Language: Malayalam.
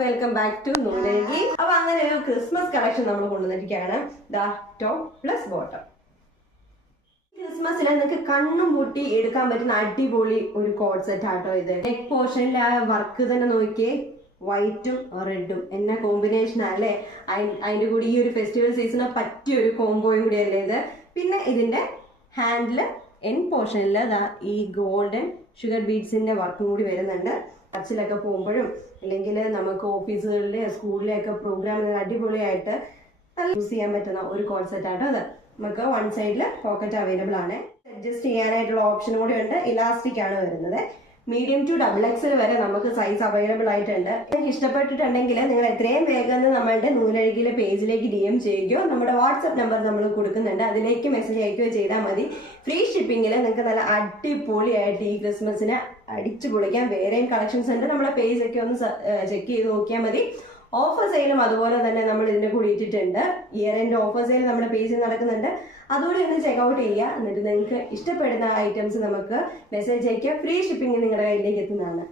Welcome back to നൂലഴകി. അപ്പൊ അങ്ങനെ ഒരു ക്രിസ്മസ് കളക്ഷൻ നമ്മൾ കൊണ്ടുവന്നിരിക്കുകയാണ്. ദാ ടോപ്പ് പ്ലസ് ബോട്ടം. ക്രിസ്മസിന് നിങ്ങൾക്ക് കണ്ണും പൂട്ടി എടുക്കാൻ പറ്റുന്ന അടിപൊളി ഒരു കോഡ് സെറ്റ് ആട്ടോ ഇത്. നെക്ക് പോർഷനിൽ ആ വർക്ക് തന്നെ നോക്കിയേ, വൈറ്റും റെഡും എന്ന കോമ്പിനേഷൻ അല്ലേ. അതിന്റെ കൂടി ഈ ഒരു ഫെസ്റ്റിവൽ സീസണ് പറ്റിയ ഒരു കോംബോയും കൂടി അല്ലേ ഇത്. പിന്നെ ഇതിന്റെ ഹാൻഡില് എൻ പോർഷനിൽ ഈ ഗോൾഡൻ ഷുഗർ ബീഡ്സിന്റെ വർക്കും കൂടി വരുന്നുണ്ട്. ചർച്ചിലൊക്കെ പോകുമ്പോഴും അല്ലെങ്കിൽ നമുക്ക് ഓഫീസുകളിലെ സ്കൂളിലെയൊക്കെ പ്രോഗ്രാമിന് അടിപൊളിയായിട്ട് യൂസ് ചെയ്യാൻ പറ്റുന്ന ഒരു കോൺസെപ്റ്റ് ആട്ടോ അത്. നമുക്ക് വൺ സൈഡിൽ പോക്കറ്റ് അവൈലബിൾ ആണ്. അഡ്ജസ്റ്റ് ചെയ്യാനായിട്ടുള്ള ഓപ്ഷൻ കൂടി ഉണ്ട്. ഇലാസ്റ്റിക് ആണ് വരുന്നത്. മീഡിയം ടു XXL വരെ നമുക്ക് സൈസ് അവൈലബിൾ ആയിട്ടുണ്ട്. നിങ്ങൾക്ക് ഇഷ്ടപ്പെട്ടിട്ടുണ്ടെങ്കിൽ നിങ്ങൾ എത്രയും വേഗം നമ്മളുടെ നൂലഴകിയിലെ പേജിലേക്ക് DM ചെയ്യുകയോ നമ്മുടെ വാട്സ്ആപ്പ് നമ്പർ നമ്മൾ കൊടുക്കുന്നുണ്ട്, അതിലേക്ക് മെസ്സേജ് അയക്കുകയോ ചെയ്താൽ മതി. ഫ്രീ ഷിപ്പിങ്ങിൽ നിങ്ങൾക്ക് നല്ല അടിപൊളിയായിട്ട് ഈ ക്രിസ്മസിന് അടിച്ചു പൊളിക്കാം. വേറെയും കളക്ഷൻസ് ഉണ്ട്, നമ്മുടെ പേജൊക്കെ ഒന്ന് ചെക്ക് ചെയ്ത് നോക്കിയാൽ മതി. ഓഫർ സെയിലും അതുപോലെ തന്നെ നമ്മൾ ഇതിന്റെ കൂടി ഇട്ടിട്ടുണ്ട്. ഇയർ എൻഡ് ഓഫർ സെയിൽ നമ്മുടെ പേജിൽ നടക്കുന്നുണ്ട്, അതുകൂടി ഒന്ന് ചെക്കൗട്ട് ചെയ്യുക. എന്നിട്ട് നിങ്ങൾക്ക് ഇഷ്ടപ്പെടുന്ന ഐറ്റംസ് നമുക്ക് മെസ്സേജ് അയക്കുക. ഫ്രീ ഷിപ്പിംഗ് നിങ്ങളുടെ കയ്യിലേക്ക് എത്തുന്നതാണ്.